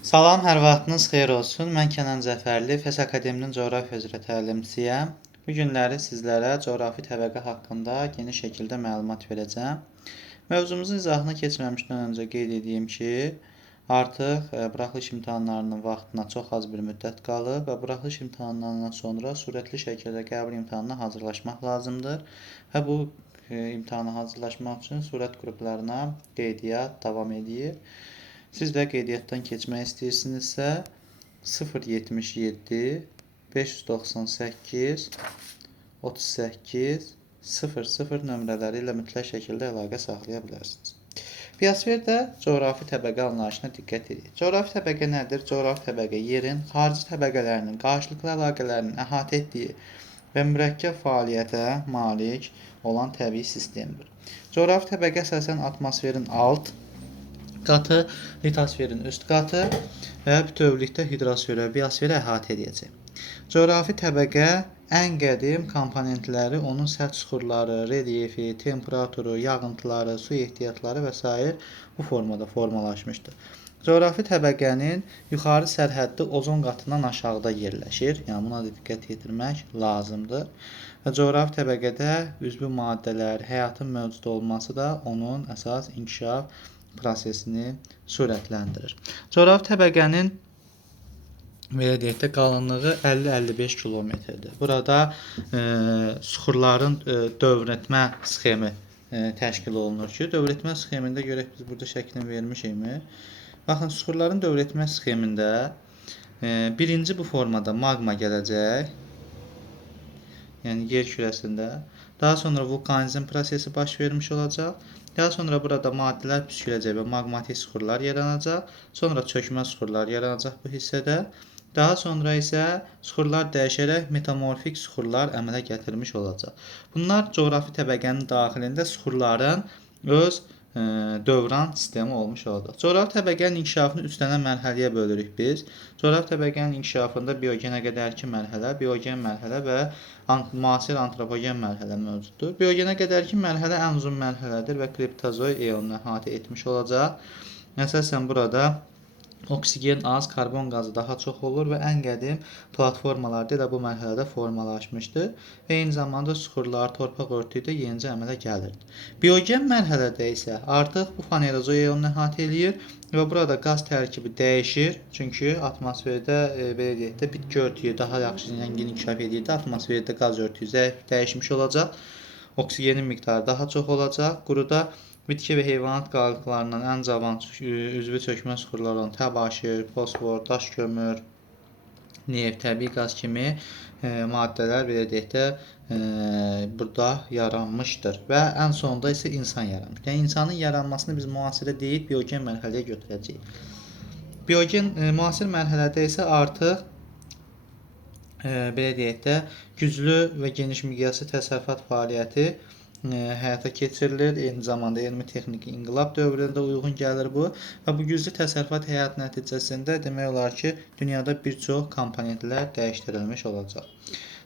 Salam, hər vaxtınız xeyir olsun. Mən Kənan Cəfərli, FES Akademinin coğrafiya üzrə təlimçisiyəm. Bu günləri sizlərə coğrafi təbəqə haqqında geniş şəkildə məlumat verəcəm. Mövzumuzun izahına keçməmişdən öncə qeyd edeyim ki, artıq buraxılış imtahanlarının vaxtına çox az bir müddət qalıb və buraxılış imtahanlarından sonra sürətli şəkildə qəbul imtahanına hazırlaşmaq lazımdır və bu imtahana hazırlaşmaq üçün surət qruplarına qeydiyyat davam edir. Siz də qeydiyyatdan keçmək istəyirsinizsə 077 598 38 00 nömrələri ilə mütləq şəkildə əlaqə saxlaya bilərsiniz. Biosferdə coğrafi təbəqə anlayışına diqqət edin. Coğrafi təbəqə nədir? Coğrafi təbəqə yerin xarici təbəqələrinin qarşılıqlı əlaqələrinin əhatə etdiyi və mürəkkəb fəaliyyətə malik olan təbii sistemdir. Coğrafi təbəqə əsasən atmosferin alt qatı, litosferin üst qatı və bütövlükdə hidrosferə, biosferi əhatə edəcək. Coğrafi təbəqə ən qədim komponentləri onun səth süxurları, relyefi, temperaturu, yağıntıları, su ehtiyatları və s. bu formada formalaşmışdır. Coğrafi təbəqənin yuxarı sərhəddi ozon qatından aşağıda yerləşir. Yəni buna da diqqət yetirmək lazımdır. Və coğrafi təbəqədə üzvü maddələr, həyatın mövcud olması da onun əsas inkişaf prosesini sürətləndirir. Coğrafi təbəqənin belə deyək də qalınlığı 50-55 kilometrdir. Burada süxurların dövrətmə sxemi təşkil olunur ki, dövrətmə sxemində görək biz burada şəklini vermişikmi? Baxın, süxurların dövrətmə sxemində birinci bu formada maqma gələcək. Yəni yer kürəsində. Daha sonra vulkanizm prosesi baş vermiş olacaq. Daha sonra burada maddələr püskürəcək və maqmatik süxurlar yaranacaq. Sonra çökmə süxurlar yaranacaq bu hissədə. Daha sonra isə süxurlar dəyişərək metamorfik süxurlar əmələ gətirmiş olacaq. Bunlar coğrafi təbəqənin daxilində süxurların öz dövran sistemi olmuş olacaq. Coğrafi təbəqənin inkişafını 3 dənə mərhələyə bölürük biz. Coğrafi təbəqənin inkişafında biogenə qədərki mərhələ, biogen mərhələ və müasir antropogen mərhələ mövcuddur. Biogenə qədərki mərhələ ən uzun mərhələdir və kriptozoy eonunu əhatə etmiş olacaq. Əsasən burada oksigen az, karbon qazı daha çox olur və ən qədim platformalarda da bu mərhələdə formalaşmışdır və eyni zamanda süxurlar, torpaq örtüyü də yenicə əmələ gəlirdi. Biogen mərhələdə isə artıq bu fanerozoy eonunu əhatə eləyir və burada qaz tərkibi dəyişir. Çünki atmosferdə belə deyək də bitki örtüyü daha yaxşı zəngin inkişaf edirdi. Atmosferdə qaz örtüyü dəyişmiş olacaq. Oksigenin miqdarı daha çox olacaq. Quruda bitki və heyvanat qalıqlarından ən cavan üzvü çökmə süxurlar olan təbaşir, fosfor, daş kömür, neft, təbii qaz kimi maddələr belə deyək də burada yaranmışdır və ən sonunda isə insan yaranmış. Yəni insanın yaranmasını biz müasirə deyil, biogen mərhələyə götürəcəyik. Biogen müasir mərhələdə isə artıq belə deyək də güclü və geniş miqyaslı təsərrüfat fəaliyyəti həyata keçirilir. Eyni zamanda elmi texniki inqilab dövründə uyğun gəlir bu və bu güclü təsərrüfat həyat nəticəsində demək olar ki, dünyada bir çox komponentlər dəyişdirilmiş olacaq.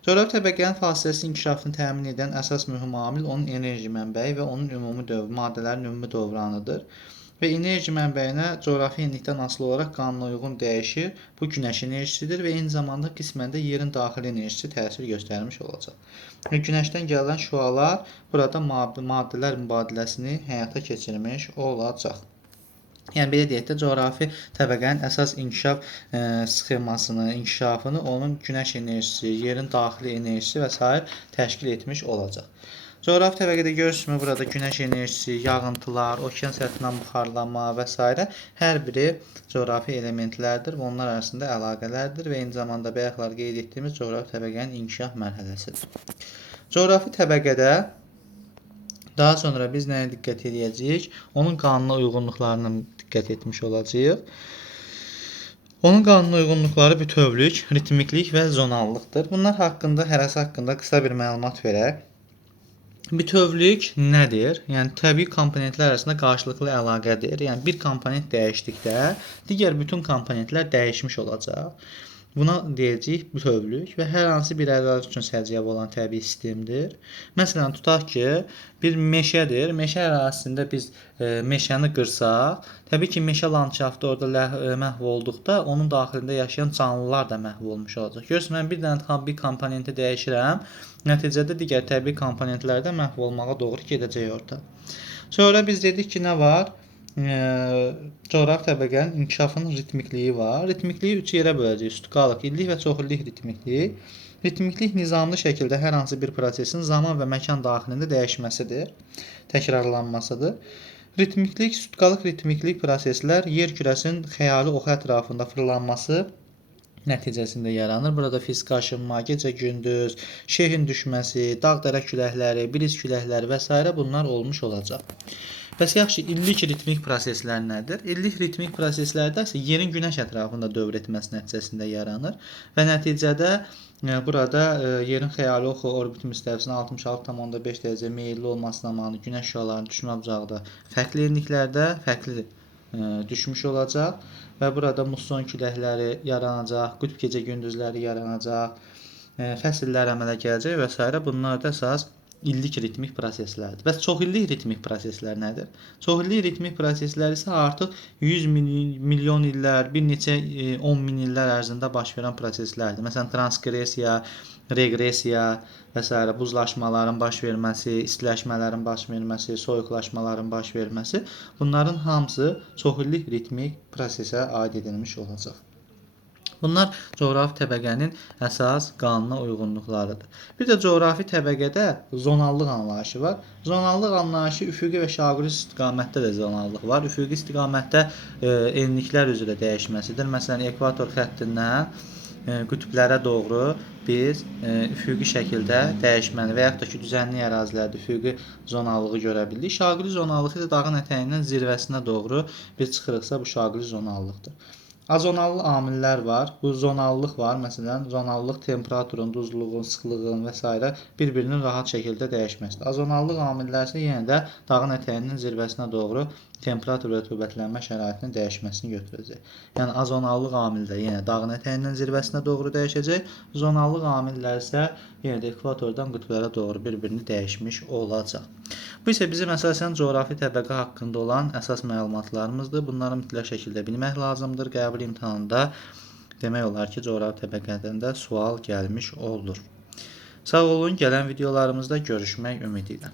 Coğrafi təbəqənin fasiləsiz inkişafını təmin edən əsas mühüm amil onun enerji mənbəyi və onun ümumi maddələrin ümumi dövranıdır. Və enerji mənbəyinə coğrafi yenilikdən asılı olaraq qanuna uyğun dəyişir. Bu günəş enerjisidir və eyni zamanda qismən də yerin daxili enerjisi təsir göstərmiş olacaq. Günəşdən gələn şüalar burada maddələr mübadiləsini həyata keçirmiş olacaq. Yəni belə deyək də coğrafi təbəqənin əsas inkişaf sxemasını, inkişafını onun günəş enerjisi, yerin daxili enerjisi və s. təşkil etmiş olacaq. Coğrafi təbəqədə görürsünüz, burada günəş enerjisi, yağıntılar, okean səthindən buxarlanma və s. hər biri coğrafi elementlərdir və onlar arasında əlaqələrdir və eyni zamanda bayaqlar qeyd etdiyimiz coğrafi təbəqənin inkişaf mərhələsidir. Coğrafi təbəqədə daha sonra biz nəyə diqqət edəcəyik? Onun qanuna uyğunluqlarına diqqət etmiş olacağıq. Onun qanuna uyğunluqları bütövlük, ritmiklik və zonallıqdır. Bunlar haqqında, hərəsi haqqında qısa bir məlumat verək. Bütövlük nədir? Yəni təbii komponentlər arasında qarşılıqlı əlaqədir. Yəni bir komponent dəyişdikdə digər bütün komponentlər dəyişmiş olacaq. Buna deyəcəyik bütövlük və hər hansı bir ərazi üçün səciyyəvi olan təbii sistemdir. Məsələn, tutaq ki, bir meşədir. Meşə ərazisində biz meşəni qırsaq, təbii ki, meşə landşaftı orada məhv olduqda onun daxilində yaşayan canlılar da məhv olmuş olacaq. Görürsünüz, mən bir dənə təbii komponenti dəyişirəm, nəticədə digər təbii komponentlər də məhv olmağa doğru gedəcək orada. Sonra biz dedik ki, nə var? Coğrafi təbəqənin inkişafının ritmikliyi var. Ritmikliyi 3 yerə böləcəyik. Stukalıq, illik və çoxillik ritmikliyi. Ritmiklik nizamlı şəkildə hər hansı bir prosesin zaman və məkan daxilində dəyişməsidir, təkrarlanmasıdır. Ritmiklik, stukalıq ritmiklik proseslər yer kürəsinin xəyali oxu ətrafında fırlanması nəticəsində yaranır. Burada fiziki aşınma, gecə-gündüz, şehin düşməsi, dağ-dərə küləkləri, biriz küləkləri və s. bunlar olmuş olacaq. Bəs yaxşı, illik ritmik proseslər nədir? İllik ritmik proseslərdə isə yerin günəş ətrafında dövr etməsi nəticəsində yaranır və nəticədə burada yerin xəyali oxu orbit müstəvisinə 66,5 dərəcə meyilli olması zamanı günəş şüalarının düşmə bucağında fərqli enliklərdə fərqli düşmüş olacaq və burada musson küləkləri yaranacaq, qütb gecə gündüzləri yaranacaq, fəsillər əmələ gələcək və s. Bunlar da əsas illik ritmik proseslərdir. Bəs çoxillik ritmik proseslər nədir? Çoxillik ritmik proseslər isə artıq 100 milyon illər, bir neçə 10 min illər ərzində baş verən proseslərdir. Məsələn, transqressiya, reqressiya və s. buzlaşmaların baş verməsi, istiləşmələrin baş verməsi, soyuqlaşmaların baş verməsi, bunların hamısı çoxillik ritmik prosesə aid edilmiş olacaq. Bunlar coğrafi təbəqənin əsas qanuna uyğunluqlarıdır. Bir də coğrafi təbəqədə zonallıq anlayışı var. Zonallıq anlayışı üfüqi və şaquli istiqamətdə də zonallıq var. Üfüqi istiqamətdə enliklər üzrə dəyişməsidir. Məsələn, ekvator xəttindən qütblərə doğru biz üfüqi şəkildə dəyişməni və yaxud da ki, düzənlik ərazilərdə üfüqi zonallığı görə bilirik. Şaquli zonallığı isə dağın ətəyindən zirvəsinə doğru biz çıxırıqsa bu şaquli zonallıqdır. Azonallı amillər var. Bu zonallıq var. Məsələn, zonallıq temperaturun, duzluluğun, sıxlığın və s. bir-birinin rahat şəkildə dəyişməsidir. Azonallıq amillər isə yenə də dağın ətəyinin zirvəsinə doğru temperatur və rütubətlənmə şəraitinin dəyişməsini götürəcək. Yəni, azonallıq amillər yenə dağın ətəyindən zirvəsinə doğru dəyişəcək. Zonallıq amillər isə yenə də ekvatordan qütblərə doğru bir-birini dəyişmiş olacaq. Bu isə bizim əsasən coğrafi təbəqə haqqında olan əsas məlumatlarımızdır. Bunları mütləq şəkildə bilmək lazımdır. Qəbul imtahanında demək olar ki, coğrafi təbəqədən də sual gəlmiş olur. Sağ olun, gələn videolarımızda görüşmək ümidi ilə.